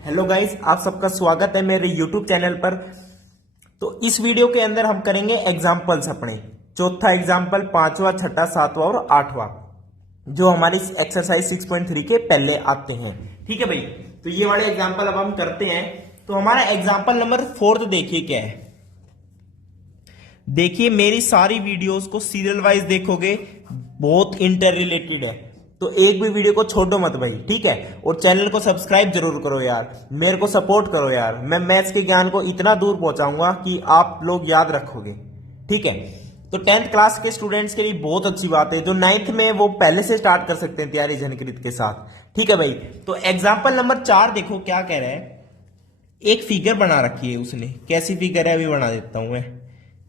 Hello guys, आप सबका स्वागत है मेरे यूट्यूब चैनल पर। तो इस वीडियो के अंदर हम करेंगे एग्जाम्पल्स अपने चौथा एग्जाम्पल, पांचवा, छठा, सातवां और आठवां, जो हमारी एक्सरसाइज 6.3 के पहले आते हैं। ठीक है भाई, तो ये वाले एग्जाम्पल अब हम करते हैं। तो हमारा एग्जाम्पल नंबर 4 देखिए क्या है। देखिए, मेरी सारी वीडियोस को सीरियल वाइज देखोगे, बहुत इंटर रिलेटेड है, तो एक भी वीडियो को छोड़ो मत भाई, ठीक है। और चैनल को सब्सक्राइब जरूर करो यार, मेरे को सपोर्ट करो यार। मैं मैथ्स के ज्ञान को इतना दूर पहुंचाऊंगा कि आप लोग याद रखोगे, ठीक है। तो 10th क्लास के स्टूडेंट्स के लिए बहुत अच्छी बात है, जो 9th में वो पहले से स्टार्ट कर सकते हैं तैयारी जनकृत के साथ, ठीक है भाई। तो एग्जाम्पल नंबर 4 देखो क्या कह रहा है। एक फिगर बना रखी है उसने, कैसी फिगर है अभी बना देता हूं मैं।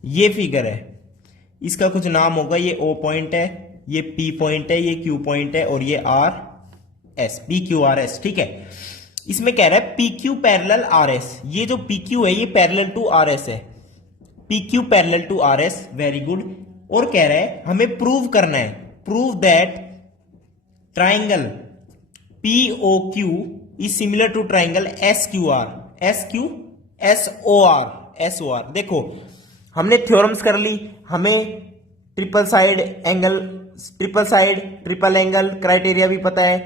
ये फिगर है, इसका कुछ नाम होगा, ये O पॉइंट है, ये P पॉइंट है, ये Q पॉइंट है और ये R S, PQRS, ठीक है। इसमें कह रहा है PQ पैरेलल RS। ये जो PQ है ये पैरेलल टू RS है, PQ parallel to RS, very good. और कह रहा है हमें प्रूव करना है, prove that triangle POQ is similar to triangle SQR, SOR। देखो, हमने थ्योरम्स कर ली, हमें triple side angle, triple angle criteria भी पता है,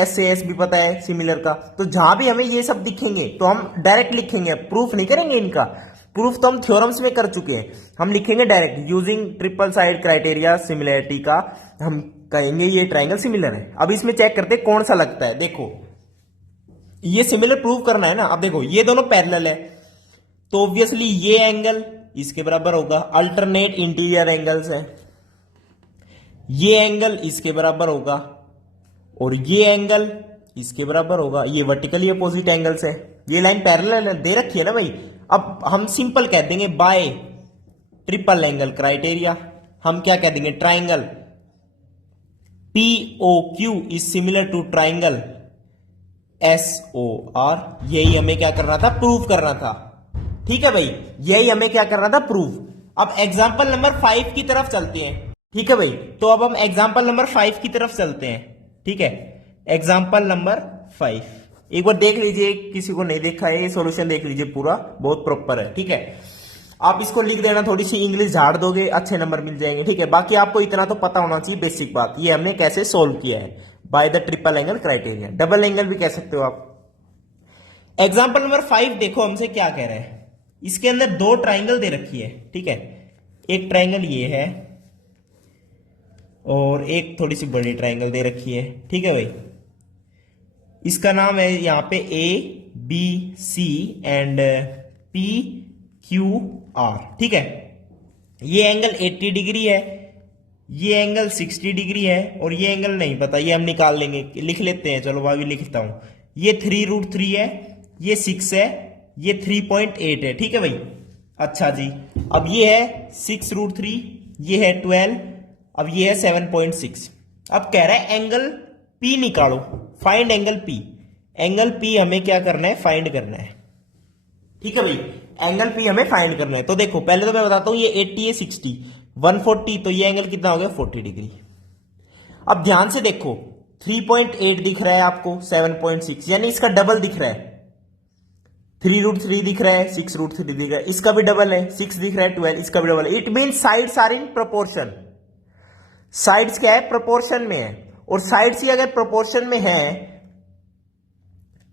SAS भी पता है सिमिलर का। तो जहां भी हमें ये सब दिखेंगे तो हम डायरेक्ट लिखेंगे, प्रूफ नहीं करेंगे इनका। प्रूफ तो हम थ्योरम्स में कर चुके हैं, हम लिखेंगे direct using triple side criteria similarity का। हम कहेंगे ये ट्राइंगल सिमिलर है। अब इसमें चेक करते हैं कौन सा लगता है। देखो, ये सिमिलर प्रूव करना है ना। अब देखो, ये दोनों पैरेलल है, तो ऑब्वियसली ये एंगल इसके बराबर होगा, अल्टरनेट इंटीरियर एंगल्स है। ये एंगल इसके बराबर होगा और ये एंगल इसके बराबर होगा। ये वर्टिकली अपोजिट एंगल्स है, ये लाइन पैरेलल दे रखी है ना भाई। अब हम सिंपल कह देंगे बाय ट्रिपल एंगल क्राइटेरिया, हम क्या कह देंगे, triangle POQ is similar to triangle SOR। यही हमें क्या करना था, प्रूव करना था, ठीक है भाई। यही हमें क्या करना था, प्रूव। अब एग्जाम्पल नंबर 5 की तरफ चलते हैं, ठीक है भाई। तो अब हम एग्जाम्पल नंबर 5 की तरफ चलते हैं, ठीक है। एग्जाम्पल नंबर 5 एक बार देख लीजिए, किसी को नहीं देखा है ये सॉल्यूशन देख लीजिए, पूरा बहुत प्रॉपर है, ठीक है। आप इसको लिख देना, थोड़ी सी इंग्लिश झाड़ दोगे, अच्छे नंबर मिल जाएंगे, ठीक है। बाकी आपको इतना तो पता होना चाहिए, बेसिक बात, ये हमने कैसे सोल्व किया है, by the triple angle criteria, double angle भी कह सकते हो आप। एग्जाम्पल नंबर 5 देखो हमसे क्या कह रहा है। इसके अंदर दो ट्राइंगल दे रखी है, ठीक है। एक ट्राइंगल ये है और एक थोड़ी सी बड़ी ट्राइंगल दे रखी है, ठीक है भाई। इसका नाम है यहां पे ABC एंड PQR, ठीक है। ये एंगल 80 डिग्री है, ये एंगल 60 डिग्री है और ये एंगल नहीं पता, ये हम निकाल लेंगे, लिख लेते हैं। चलो भाई लिखता हूं, ये 3√3 है, ये 6 है, ये 3.8 है, ठीक है भाई। अच्छा जी, अब ये है 6√3, ये है 12, अब ये है 7.6। अब कह रहा है एंगल P निकालो, find angle P। Angle P हमें क्या करना है, फाइंड करना है, ठीक है भाई। एंगल P हमें फाइंड करना है। तो देखो, पहले तो मैं बताता हूं, ये 80 है, 60, 140, तो ये एंगल कितना हो गया, 40 डिग्री। अब ध्यान से देखो, 3.8 दिख रहा है आपको, 7.6 यानी इसका डबल दिख रहा है। 3√3 दिख रहा है, 6√3 दिख रहा है, इसका भी डबल है। 6 दिख रहा है, 12, इसका भी डबल है। It mean sides are in proportion. Sides क्या है, प्रोपोर्शन में है। और साइड्स ही अगर प्रोपोर्शन में है,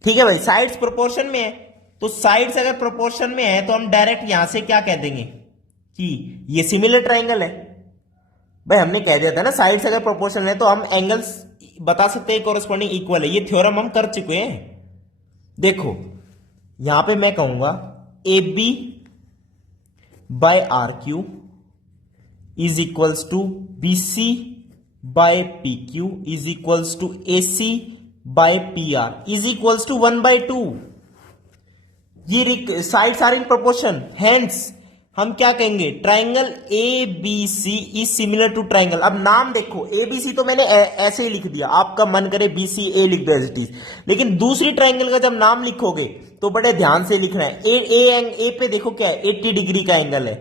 ठीक है भाई, साइड्स प्रोपोर्शन में है, तो साइड्स अगर प्रोपोर्शन में है तो हम डायरेक्ट यहां से क्या कह देंगे कि ये सिमिलर ट्राइंगल है। भाई हमने कह दिया था ना, साइड्स अगर प्रोपोर्शन में है तो हम एंगल्स बता सकते हैं कोरस्पॉन्डिंग इक्वल है। ये थ्योरम हम कर चुके हैं। देखो, यहां पे मैं कहूंगा AB by RQ is equals to BC by PQ is equals to AC by PR is equals to 1/2। ये sides are in proportion, hence हम क्या कहेंगे, triangle ABC is similar to triangle. अब नाम देखो, ABC तो मैंने ऐसे ही लिख दिया, आपका मन करे BCA लिख दो एज इट इज, लेकिन दूसरी ट्राइंगल का जब नाम लिखोगे तो बड़े ध्यान से लिखना है। ए पे देखो क्या है, 80 डिग्री का एंगल है,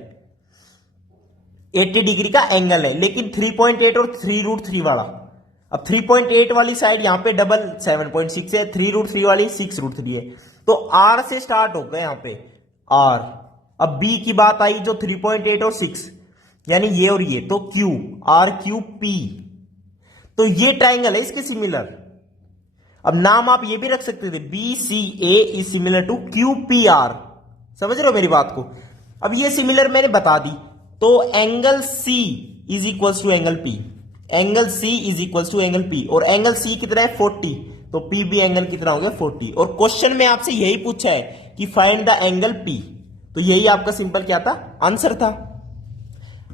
80 डिग्री का एंगल है, लेकिन 3.8 और 3√3 वाला अब 3.8 वाली साइड यहां पे डबल 7.6 है, 3√3 वाली 6√3 है, तो R से स्टार्ट होगा यहां पे R। अब B की बात आई जो 3.8 और 6 यानी ये और ये, तो Q RQP, तो ये ट्राइंगल है इसके सिमिलर। अब नाम आप ये भी रख सकते थे BCA is similar to QPR, समझ रहे हो मेरी बात को। अब ये सिमिलर मैंने बता दी, तो angle C is equals to angle P, angle C is equals to angle P, और एंगल C कितना है 40, तो P भी एंगल कितना हो गया 40। और क्वेश्चन में आपसे यही पूछा है कि फाइंड द एंगल P, तो यही आपका सिंपल क्या था, आंसर था।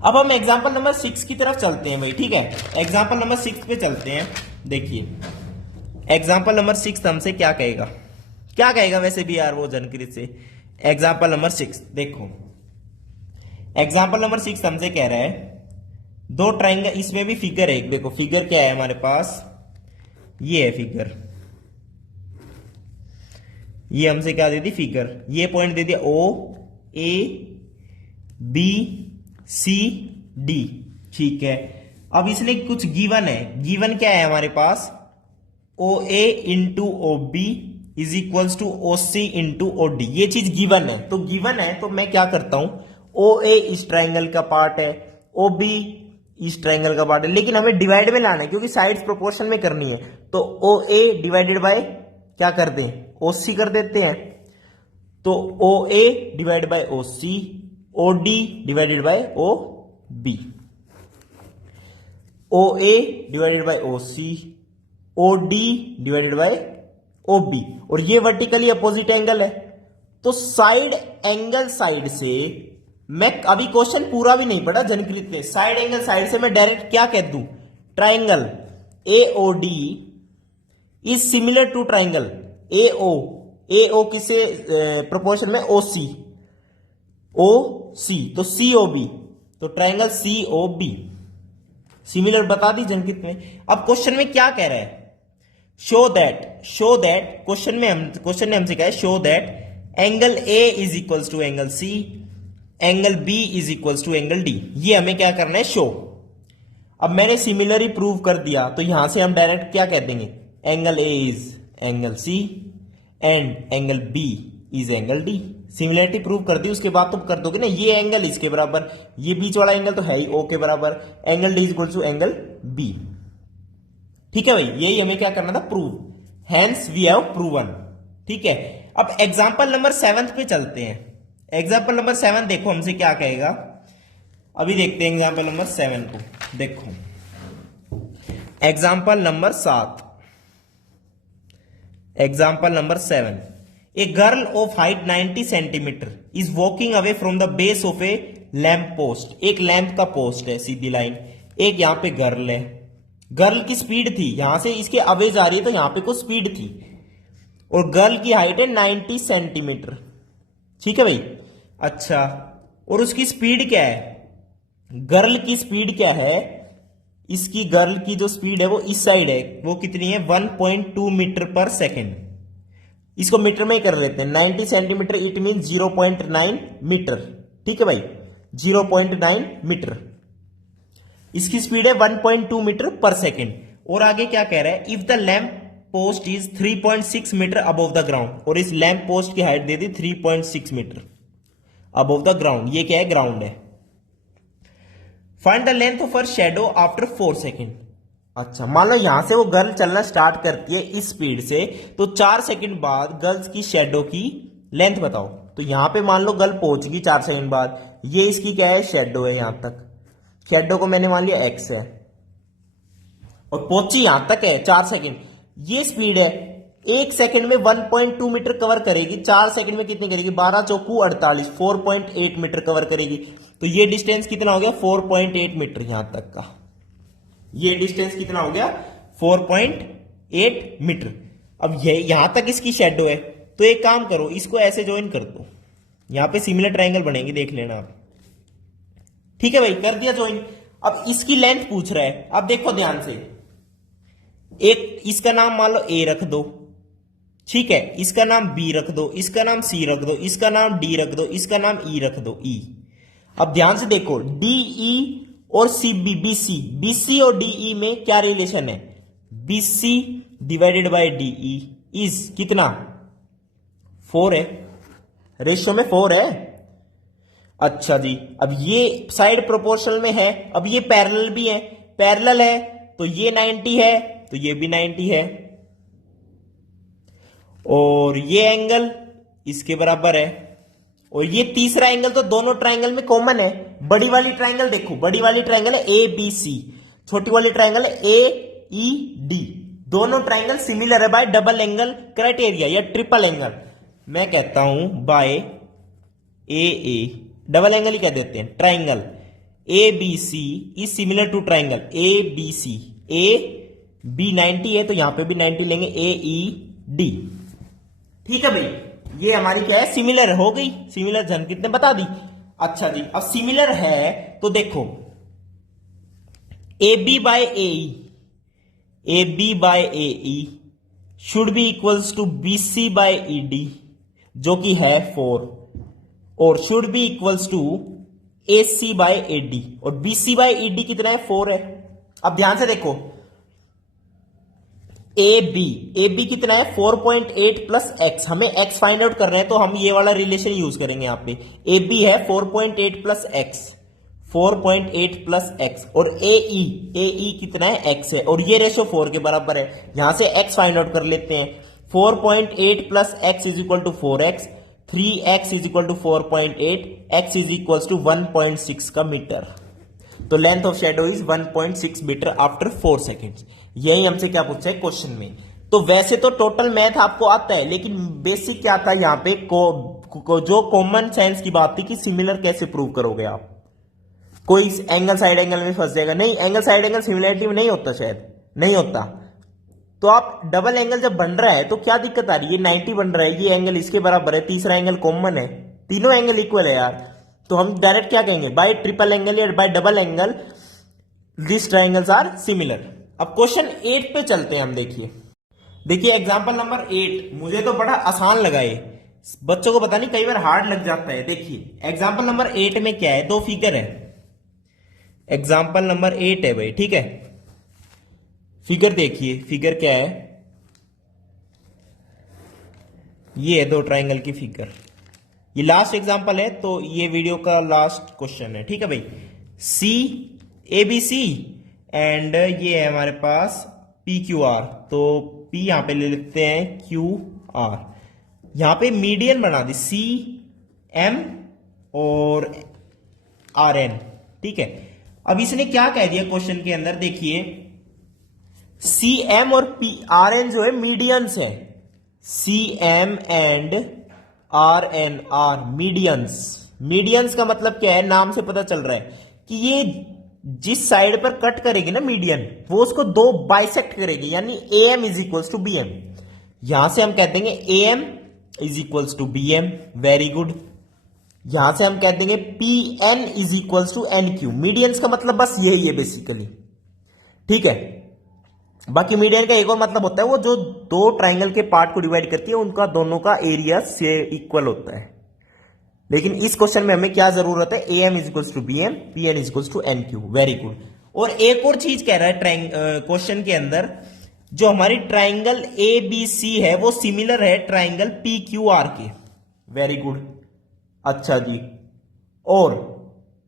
अब हम एग्जांपल नंबर 6 की तरफ चलते हैं भाई, ठीक है, एग्जांपल नंबर 6 पे चलते हैं। देखिए एग्जांपल नंबर 6 हमसे क्या कहेगा, क्या कहेगा वैसे भी यार वो जनकृत से। एग्जांपल नंबर 6 देखो, एग्जांपल नंबर 6 हमसे कह रहा है दो ट्राइंगल, इसमें भी फिगर है, देखो फिगर क्या है हमारे पास, ये है फिगर, ये हमसे क्या दे दी फिगर, ये पॉइंट दे दिया OABCD, ठीक है। अब इसने कुछ गिवन है, गिवन क्या है हमारे पास, OA into OB is equals to OC into OD, ये चीज गिवन है। तो गिवन है तो मैं क्या करता हूं, OA इस ट्राइंगल का पार्ट है, OB इस ट्राइंगल का पार्ट है, लेकिन हमें डिवाइड में लाना है क्योंकि साइड्स प्रोपोर्शन में करनी है। तो OA डिवाइडेड बाय क्या कर दें, OC कर देते हैं, तो OA divided by OC, OD divided by OB, OA divided by OC, OD divided by OB, और ये वर्टिकली अपोजिट एंगल है। तो साइड एंगल साइड से मैं अभी क्वेश्चन पूरा भी नहीं पढ़ा जनकृत में, साइड एंगल साइड से मैं डायरेक्ट क्या कह दूं, triangle AOD is similar to triangle AO किसे प्रोपोर्शन में OC, तो COB, तो ट्राइंगल COB सिमिलर बता दी जनकृत में। अब क्वेश्चन में क्या कह रहा है, शो दैट क्वेश्चन ने हमसे कहा है show that angle A is equals to angle C, angle B is equals to angle D, ये हमें क्या करना है शो। अब मैंने सिमिलर ही प्रूव कर दिया, तो यहां से हम डायरेक्ट क्या कह देंगे, angle A is angle C and angle B is angle D। Similarity prove कर दी, उसके बाद तुम कर दोगे ना ये एंगल इसके बराबर, ये बीच वाला एंगल तो है ही O के बराबर, angle D is equal to angle B, ठीक है भाई, यही हमें क्या करना था prove, hence we have proven, ठीक है। अब एग्जांपल नंबर 7 पे चलते हैं। एग्जांपल नंबर 7 देखो हमसे क्या कहेगा, अभी देखते हैं एग्जांपल नंबर 7 को। देखो example number 7, example number 7, a girl of height 90 centimetre is walking away from the base of A lamp post, एक लैंप का पोस्ट है सीधी लाइन, एक यहां पे गर्ल है, गर्ल की स्पीड थी, यहां से इसके अवे जा रही है तो यहां पे कुछ स्पीड थी, और गर्ल की हाइट है 90 सेंटीमीटर, ठीक है भाई। अच्छा, और उसकी स्पीड क्या है, गर्ल की स्पीड क्या है, इसकी गर्ल की जो स्पीड है वो इस साइड है, वो कितनी है 1.2 मीटर पर सेकेंड, इसको मीटर में ही कर लेते हैं, 90 सेंटीमीटर इट मीन 0.9 मीटर, ठीक है भाई, 0.9 मीटर, इसकी स्पीड है 1.2 मीटर पर सेकेंड। और आगे क्या कह रहा है, if the lamp post is 3.6 meter above the ground, और इस लैंप पोस्ट की हाइट दे दी 3.6 मीटर अबव द ग्राउंड, ये क्या है ग्राउंड है। Find the length of her shadow after 4 second. अच्छा, मान लो यहां से वो गर्ल चलना स्टार्ट करती है इस स्पीड से, तो 4 सेकंड बाद गर्ल्स की शैडो की लेंथ बताओ। तो यहां पे मान लो गर्ल पहुंच गई 4 सेकंड बाद, ये इसकी क्या है शैडो है, यहां तक शैडो को मैंने मान लिया x है, और पहुंची यहां तक है 4 सेकंड, ये स्पीड है, 1 सेकंड में 1.2 मीटर कवर करेगी, 4 सेकंड में कितनी करेगी, 12 चौकू 48, 4.8 मीटर कवर करेगी। तो ये डिस्टेंस कितना हो गया 4.8 मीटर, यहां तक का ये डिस्टेंस कितना हो गया 4.8 मीटर। अब ये यहां तक इसकी शैडो है, तो एक काम करो इसको ऐसे ज्वाइन कर दो, यहां पे सिमिलर ट्रायंगल बनेगी, देख लेना आप, ठीक है भाई, कर दिया ज्वाइन। अब इसकी लेंथ पूछ रहा है, अब देखो ध्यान से, एक इसका नाम मान लो A रख दो, ठीक है, इसका नाम B रख दो, इसका नाम C रख दो, इसका नाम D रख दो, इसका नाम E रख दो, E। अब ध्यान से देखो DE और CB BC और DE में क्या रिलेशन है, BC divided by DE is कितना 4 है, रेशियो में 4 है। अच्छा जी, अब ये साइड प्रोपोर्शनल में है, अब ये पैरेलल भी है, पैरेलल है तो ये 90 है तो ये भी 90 है, और ये एंगल इसके बराबर है, और ये तीसरा एंगल तो दोनों ट्रायंगल में कॉमन है। बड़ी वाली ट्रायंगल देखो, बड़ी वाली ट्रायंगल है ABC, छोटी वाली ट्रायंगल है AED, दोनों ट्रायंगल सिमिलर है बाय डबल एंगल क्राइटेरिया या ट्रिपल एंगल। मैं कहता हूं बाय AA, डबल एंगल ही कह देते हैं, triangle ABC is similar to triangle ABC, AB 90 है तो यहां पे भी 90 लेंगे, AED। ठीक है भाई, ये हमारी क्या है, सिमिलर हो गई, सिमिलर जन कितने बता दी। अच्छा जी, अब सिमिलर है तो देखो AB by AE, AB by AE should be equals to BC by ED जो कि है 4, और should be equals to AC by AD, और BC बाय ED कितना है 4 है। अब ध्यान से देखो AB कितना है 4.8 प्लस x, हमें x फाइंड आउट कर रहे हैं तो हम ये वाला रिलेशन यूज करेंगे यहाँ पे। AB है 4.8 प्लस x, 4.8 प्लस x, और AE कितना है x है, और ये रेशो 4 के बराबर है, यहां से x फाइंड आउट कर लेते हैं। 4.8 plus x is equal to 4x, 3x is equal to 4.8, x is equal to 1.6 का मीटर, तो length of shadow is 1.6 meter after 4 seconds. यही हमसे क्या पूछा है क्वेश्चन में। तो वैसे तो टोटल मैथ आपको आता है, लेकिन बेसिक क्या था यहाँ पे जो कॉमन सेंस की बात थी कि सिमिलर कैसे प्रूव करोगे आप। कोई एंगल साइड एंगल में फंस जाएगा, नहीं एंगल साइड एंगल सिमिलरिटी में नहीं होता, शायद नहीं होता। तो आप डबल एंगल जब बन रहा है तो क्या दिक्कत आ रही है, 90 बन रहा है, ये एंगल इसके बराबर है, तीसरा एंगल कॉमन है, तीनों एंगल इक्वल है यार, तो हम डायरेक्ट क्या कहेंगे, बाय ट्रिपल एंगल या by double angle this triangles are similar. अब क्वेश्चन 8 पे चलते हैं हम। देखिए एग्जांपल नंबर 8 मुझे तो बड़ा आसान लगा है, बच्चों को पता नहीं कई बार हार्ड लग जाता है। देखिए एग्जांपल नंबर 8 में क्या है, दो फिगर है, एग्जांपल नंबर 8 है भाई, ठीक है। फिगर देखिए, फिगर क्या है, ये है दो ट्रायंगल की फिगर, ये लास्ट एग्जांपल है तो ये वीडियो का लास्ट क्वेश्चन है, ठीक है भाई। ABC एंड ये है हमारे पास PQR, तो P यहां पे ले लेते हैं, QR यहां पे मीडियन बना दी CM और RN, ठीक है। अब इसने क्या कह दिया क्वेश्चन के अंदर, देखिए CM और RN जो है मीडियंस है, CM and RN are medians. Medians का मतलब क्या है, नाम से पता चल रहा है कि ये जिस साइड पर कट करेगी ना मीडियन, वो उसको दो बाइसेक्ट करेगी, यानी AM is equals to BM। यहां से हम कह देंगे AM is equals to BM, very good. यहां से हम कह देंगे PN is equals to NQ। Medians का मतलब बस यही है बेसिकली, ठीक है। बाकी मीडियन का एक और मतलब होता है, वो जो दो ट्राइंगल के पार्ट को डिवाइड करती है उनका दोनों का एरिया से इक्वल होता है। लेकिन इस क्वेश्चन में हमें क्या जरूरत है, AM is equals to BM, PN is equals to NQ, very good. और एक और चीज कह रहा है क्वेश्चन के अंदर, जो हमारी ट्राइंगल ABC है वो सिमिलर है ट्राइंगल PQR के, वेरी गुड। अच्छा जी, और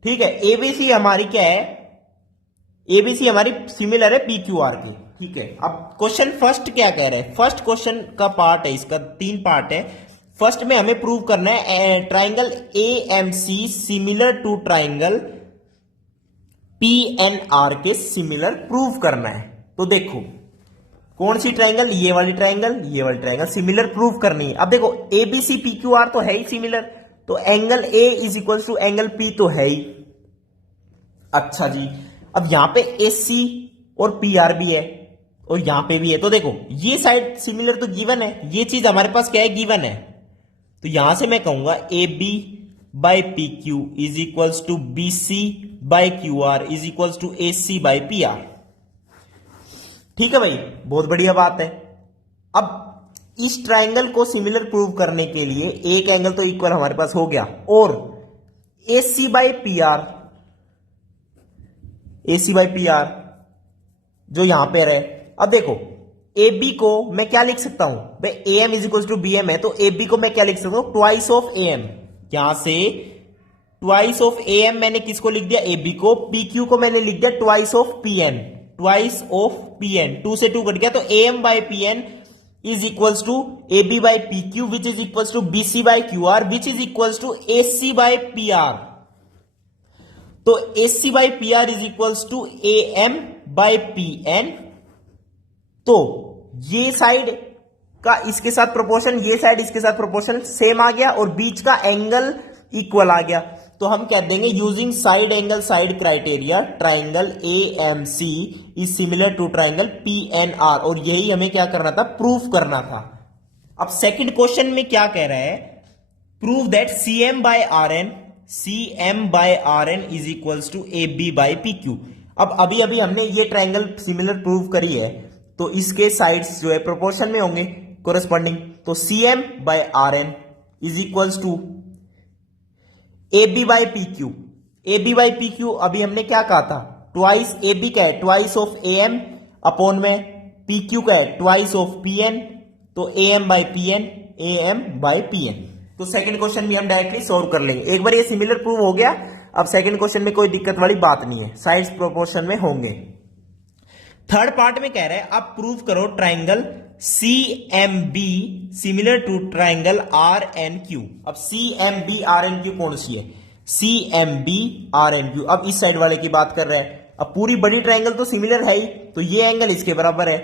ठीक है ABC हमारी क्या है, ABC हमारी सिमिलर है PQR के, ठीक है। अब क्वेश्चन फर्स्ट क्या कह रहा है, फर्स्ट क्वेश्चन का पार्ट है, इसका 3 पार्ट है। फर्स्ट में हमें प्रूव करना है triangle AMC similar to triangle PNR के सिमिलर प्रूव करना है। तो देखो कौन सी ट्राइंगल, ये वाली ट्राइंगल सिमिलर प्रूव करनी है। अब देखो ABC PQR तो है ही सिमिलर, तो angle A is equal to angle P तो है ही। अच्छा जी, अब यहां पे AC और PR भी है और यहां पे भी है, तो देखो ये साइड सिमिलर तो गिवन है, ये चीज हमारे पास क्या है, गिवन है। तो यहां से मैं कहूंगा AB by PQ is equals to BC by QR is equals to AC by PR, ठीक है भाई, बहुत बढ़िया बात है। अब इस ट्राइंगल को सिमिलर प्रूव करने के लिए एक एंगल तो इक्वल हमारे पास हो गया, और AC बाय PR जो यहां पे रहे, अब देखो ए बी को मैं क्या लिख सकता हूं भाई, A M is equal to B M है, तो ए बी को मैं क्या लिख सकता हूं, ट्वाइस ऑफ ए एम। यहां से ट्वाइस ऑफ ए एम मैंने किसको लिख दिया, ए बी को। पी क्यू को मैंने लिख दिया twice of P N, twice of P N, 2 से 2 कट गया, तो A M by P N is equals to A B by P Q which is equals to B C by Q R which is equals to A C by P R. तो A C by P R is equals to A M by P N. तो ये side का इसके साथ proportion, ये side इसके साथ proportion same आ गया और बीच का एंगल इक्वल आ गया। तो हम कह देंगे using side angle side criteria triangle A M C is similar to triangle P N R. और यही हमें क्या करना था, प्रूफ करना था। अब सेकंड क्वेश्चन में क्या कह रहा है, prove that C M by R N, C M by R N is equals to A B by P Q. अब अभी अभी हमने ये ट्राइंगल सिमिलर प्रूव करी है, तो इसके साइड्स जो है प्रोपोर्शन में होंगे कोरेस्पॉन्डिंग। तो C M by R N is equals to A B by P Q. A B by P Q अभी हमने क्या कहा था, ट्वाइस ए बी का है twice of A M upon में पी क्यू का है ट्वाइस ऑफ पी एन, तो A M by P N, A M by P N. तो सेकंड क्वेश्चन भी हम डायरेक्टली सॉल्व कर लेंगे। एक बार ये सिमिलर प्रूव हो गया, अब सेकंड क्वेश्चन में कोई दिक्कत वाली बात नहीं है, साइड्स प्रोपोर्शन में होंगे। थर्ड पार्ट में कह रहे हैं आप प्रूव करो triangle C M B similar to triangle R N Q. अब C M B R N Q कौन सी है, C M B R N Q. अब इस साइड वाले की बात कर रहे हैं, अब पूरी बड़ी ट्राइंगल तो सिमिलर है ही, तो ये एंगल इसके बराबर है,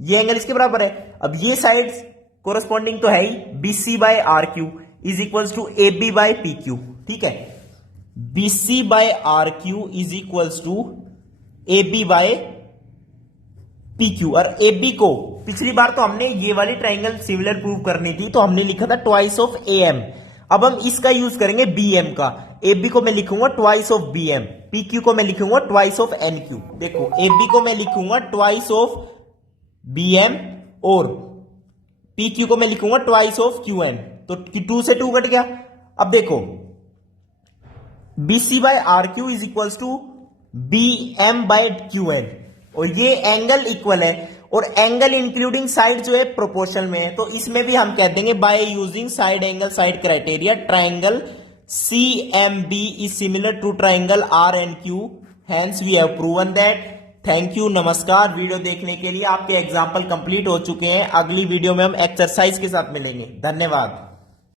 ये एंगल इसके बराबर है। अब ये साइड्स कोरेस्पॉन्डिंग तो है ही, B C by R Q is equals to A B by P Q. ठीक है, B C by R Q is equals to A B by P Q. और ए बी को पिछली बार तो हमने ये वाली ट्राइंगल सिमिलर प्रूव करनी थी, तो हमने लिखा था ट्वाइस ऑफ ए एम। अब हम इसका यूज करेंगे बी एम का। ए बी को मैं लिखूंगा twice of B M, P Q को मैं लिखूंगा ट्वाइस ऑफ एन क्यू। देखो ए बी को मैं लिखूंगा ट्वाइस ऑफ बी एम और पी क्यू को मैं लिखूंगा ट्वाइस ऑफ क्यू एन, तो 2 से 2 कट गया। अब देखो B C by R Q is equals to B M by Q N, और ये एंगल इक्वल है और एंगल इंक्लूडिंग साइड जो है प्रोपोर्शनल में है, तो इसमें भी हम कह देंगे by using side angle side criteria triangle C M B is similar to triangle R N Q, hence we have proven that. Thank you, नमस्कार। वीडियो देखने के लिए आपके एग्जाम्पल कंप्लीट हो चुके हैं। अगली वीडियो में हम एक्सरसाइज के साथ मिलेंगे। धन्यवाद।